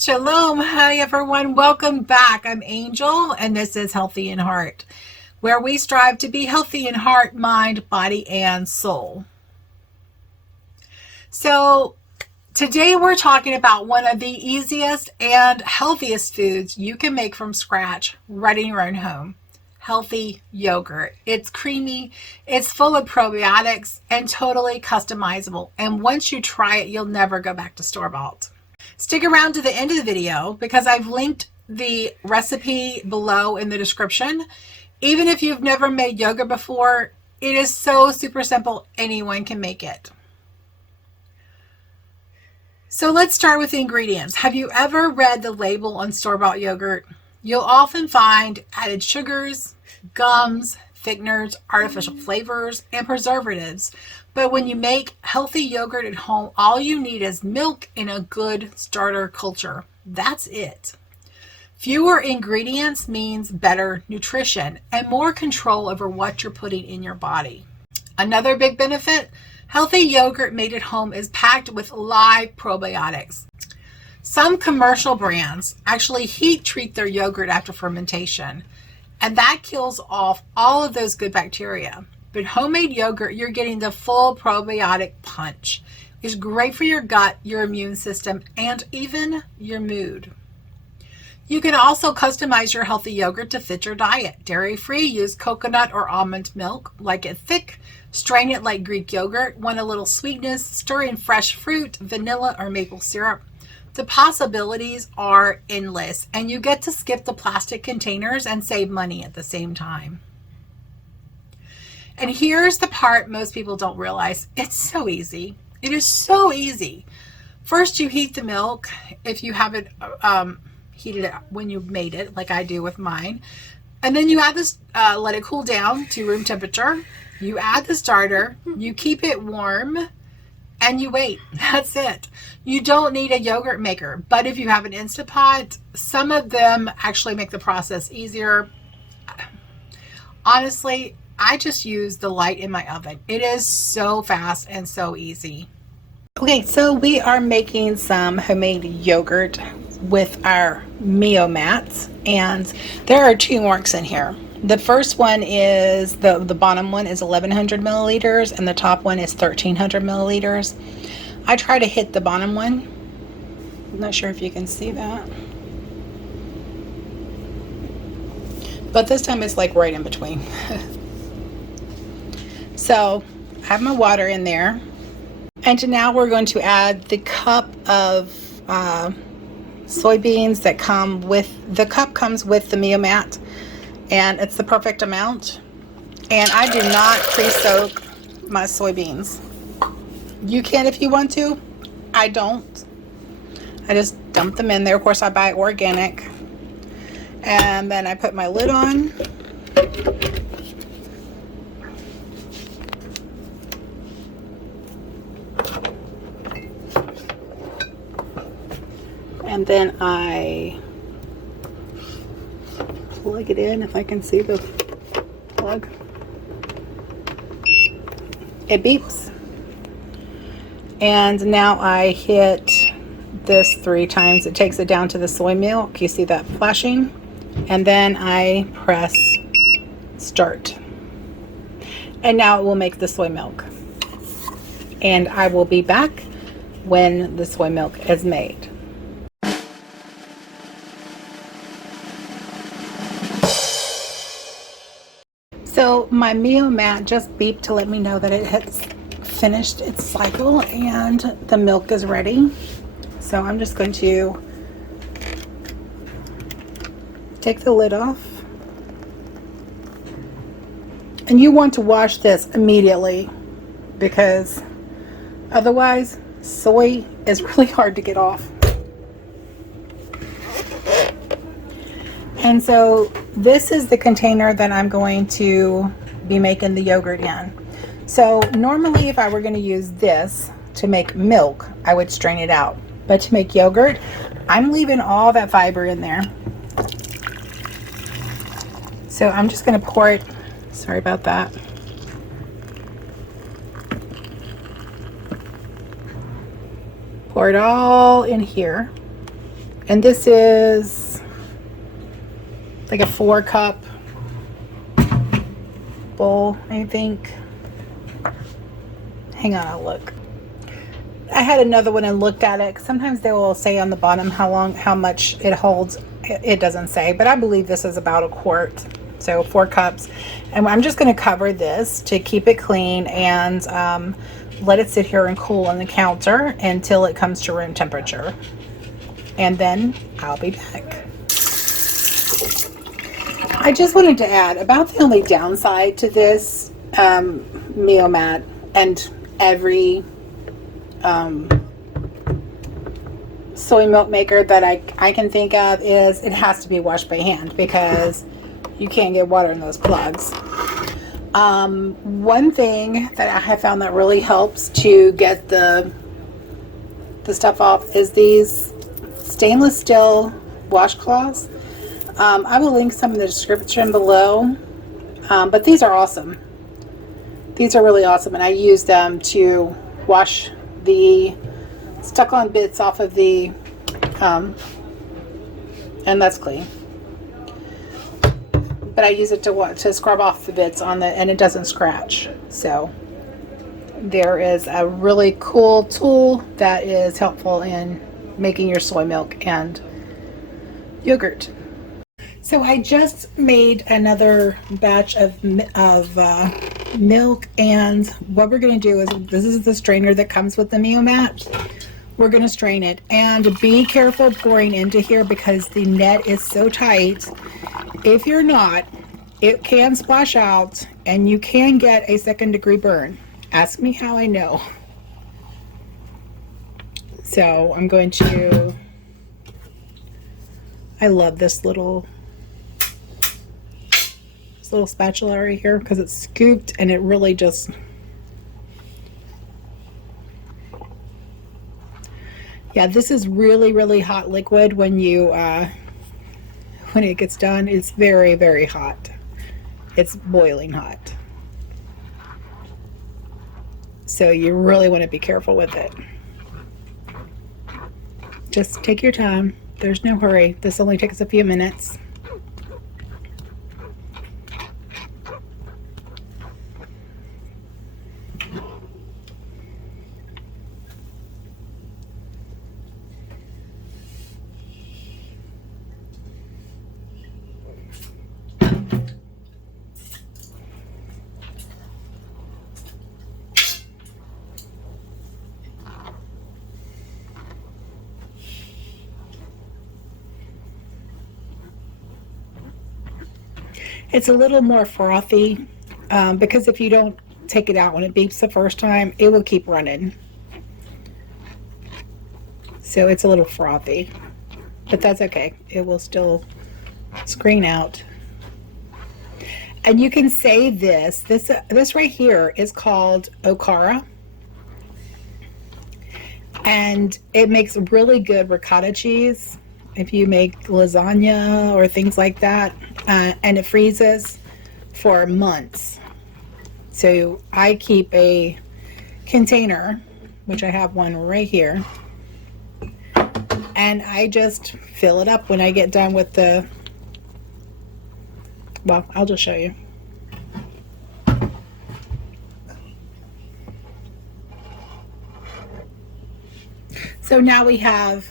Shalom. Hi, everyone. Welcome back. I'm Angel, and this is Healthy in Heart, where we strive to be healthy in heart, mind, body, and soul. So today we're talking about one of the easiest and healthiest foods you can make from scratch right in your own home. Healthy yogurt. It's creamy, it's full of probiotics, and totally customizable. And once you try it, you'll never go back to store-bought. Stick around to the end of the video because I've linked the recipe below in the description. Even if you've never made yogurt before, it is so super simple. Anyone can make it. So let's start with the ingredients. Have you ever read the label on store-bought yogurt? You'll often find added sugars, gums, thickeners, artificial flavors, and preservatives. But when you make healthy yogurt at home, all you need is milk and a good starter culture. That's it. Fewer ingredients means better nutrition and more control over what you're putting in your body. Another big benefit, healthy yogurt made at home is packed with live probiotics. Some commercial brands actually heat treat their yogurt after fermentation, and that kills off all of those good bacteria. But homemade yogurt, you're getting the full probiotic punch. It's great for your gut, your immune system, and even your mood. You can also customize your healthy yogurt to fit your diet. Dairy-free, use coconut or almond milk. Like it thick, strain it like Greek yogurt. Want a little sweetness, stir in fresh fruit, vanilla, or maple syrup. The possibilities are endless, and you get to skip the plastic containers and save money at the same time. And here's the part most people don't realize. It's so easy. It is so easy. First, you heat the milk. If you haven't heated it when you made it, like I do with mine. And then you add this, let it cool down to room temperature. You add the starter. You keep it warm. And you wait. That's it. You don't need a yogurt maker. But if you have an Instant Pot, some of them actually make the process easier. Honestly, I just use the light in my oven. It is so fast and so easy. Okay, so we are making some homemade yogurt with our Mio mats, and there are two marks in here. The first one is, the bottom one is 1100 milliliters and the top one is 1300 milliliters. I try to hit the bottom one. I'm not sure if you can see that. But this time it's like right in between. So I have my water in there. And now we're going to add the cup of soybeans that come with, the cup comes with the Mio mat. And it's the perfect amount. And I do not pre-soak my soybeans. You can if you want to. I don't. I just dump them in there. Of course, I buy organic. And then I put my lid on. And then I plug it in, if I can see the plug. It beeps. And now I hit this 3 times. It takes it down to the soy milk. You see that flashing? And then I press start. And now it will make the soy milk. And I will be back when the soy milk is made. So my Mio mat just beeped to let me know that it has finished its cycle and the milk is ready. So I'm just going to take the lid off. And you want to wash this immediately because otherwise soy is really hard to get off. And so this is the container that I'm going to be making the yogurt in. So normally if I were going to use this to make milk, I would strain it out. But to make yogurt, I'm leaving all that fiber in there. So I'm just going to pour it, sorry about that. Pour it all in here. And this is like a 4-cup bowl, I think. Hang on, I'll look. I had another one and looked at it. Sometimes they will say on the bottom how much it holds. It doesn't say, but I believe this is about a quart. So 4 cups. And I'm just going to cover this to keep it clean and let it sit here and cool on the counter until it comes to room temperature. And then I'll be back. I just wanted to add about the only downside to this Meomat and every soy milk maker that I can think of is it has to be washed by hand because you can't get water in those plugs. One thing that I have found that really helps to get the stuff off is these stainless steel washcloths. I will link some in the description below, but these are awesome. These are really awesome, and I use them to wash the stuck-on bits off of the, and that's clean. But I use it to scrub off the bits on the, and it doesn't scratch. So there is a really cool tool that is helpful in making your soy milk and yogurt. So I just made another batch of milk, and what we're going to do is, this is the strainer that comes with the Meomat. We're going to strain it, and be careful pouring into here because the net is so tight. If you're not, it can splash out and you can get a 2nd-degree burn. Ask me how I know. So I'm going to, I love this little spatula right here because it's scooped and it really just, yeah, this is really hot liquid when you when it gets done. It's very, very hot. It's boiling hot. So you really want to be careful with it. Just take your time. There's no hurry. This only takes a few minutes. It's a little more frothy because if you don't take it out when it beeps the first time, it will keep running. So it's a little frothy, but that's okay. It will still screen out. And you can save this. This right here is called Okara. And it makes really good ricotta cheese if you make lasagna or things like that. And it freezes for months. So I keep a container, which I have one right here, and I just fill it up when I get done with the, well, I'll just show you. So now we have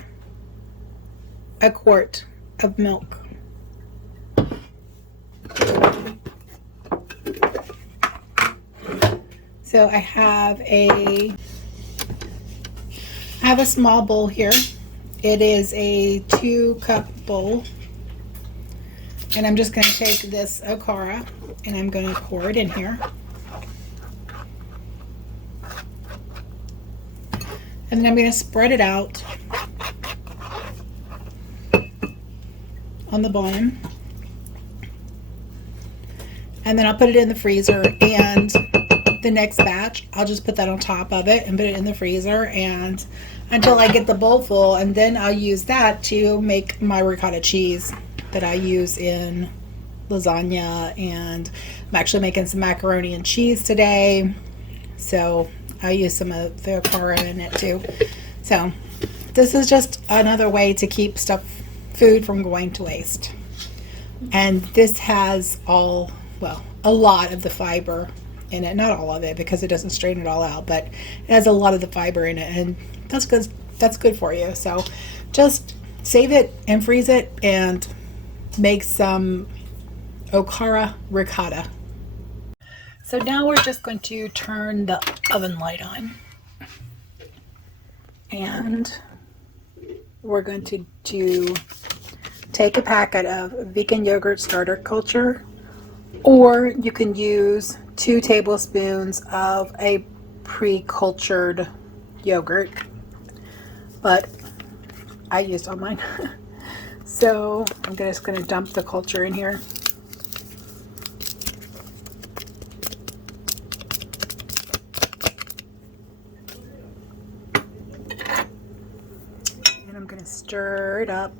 a quart of milk. So I have a small bowl here. It is a 2-cup bowl. And I'm just going to take this Okara and I'm going to pour it in here. And then I'm going to spread it out on the bottom. And then I'll put it in the freezer, and the next batch I'll just put that on top of it and put it in the freezer and until I get the bowl full, and then I'll use that to make my ricotta cheese that I use in lasagna, and I'm actually making some macaroni and cheese today, so I use some of the Okara in it too. So this is just another way to keep food from going to waste. And this has a lot of the fiber in it. Not all of it, because it doesn't strain it all out, but it has a lot of the fiber in it, and that's good for you. So just save it and freeze it and make some okara ricotta. So now we're just going to turn the oven light on, and we're going to take a packet of vegan yogurt starter culture, or you can use 2 tablespoons of a pre-cultured yogurt, but I used all mine. So I'm just going to dump the culture in here. And I'm going to stir it up.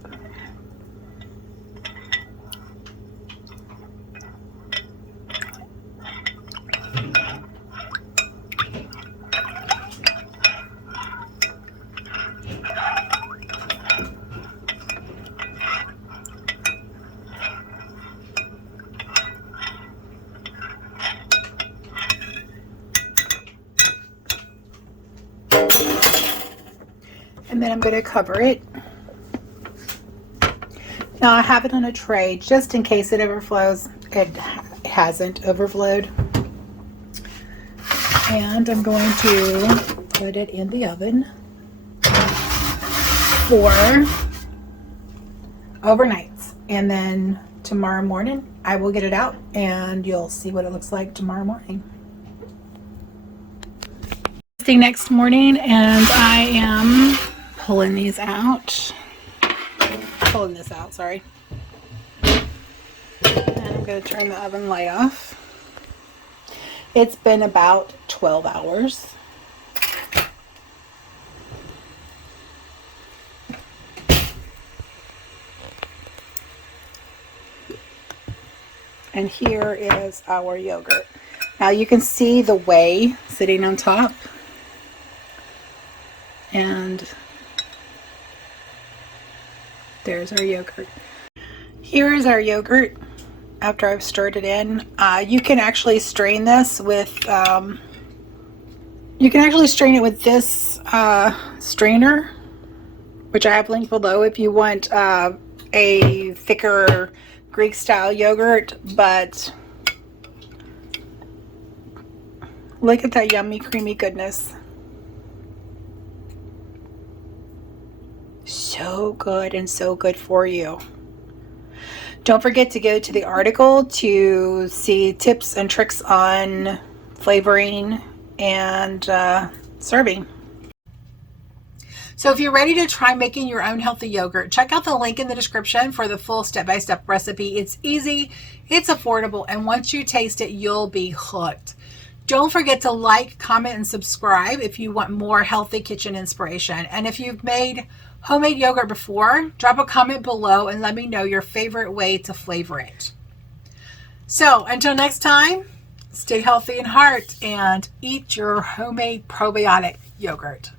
And then I'm going to cover it. Now I have it on a tray just in case it overflows. It hasn't overflowed. And I'm going to put it in the oven for overnight. And then tomorrow morning I will get it out and you'll see what it looks like tomorrow morning. Next morning, and I am pulling this out, sorry. And I'm going to turn the oven light off. It's been about 12 hours. And here is our yogurt. Now you can see the whey sitting on top. And there's our yogurt. Here is our yogurt after I've stirred it in. You can actually strain this with this strainer, which I have linked below if you want a thicker Greek style yogurt. But look at that yummy creamy goodness. So good, and so good for you. Don't forget to go to the article to see tips and tricks on flavoring and serving. So if you're ready to try making your own healthy yogurt, check out the link in the description for the full step-by-step recipe. It's easy, it's affordable, and once you taste it, you'll be hooked. Don't forget to like, comment, and subscribe if you want more healthy kitchen inspiration. And if you've made homemade yogurt before, drop a comment below and let me know your favorite way to flavor it. So until next time, stay healthy in heart and eat your homemade probiotic yogurt.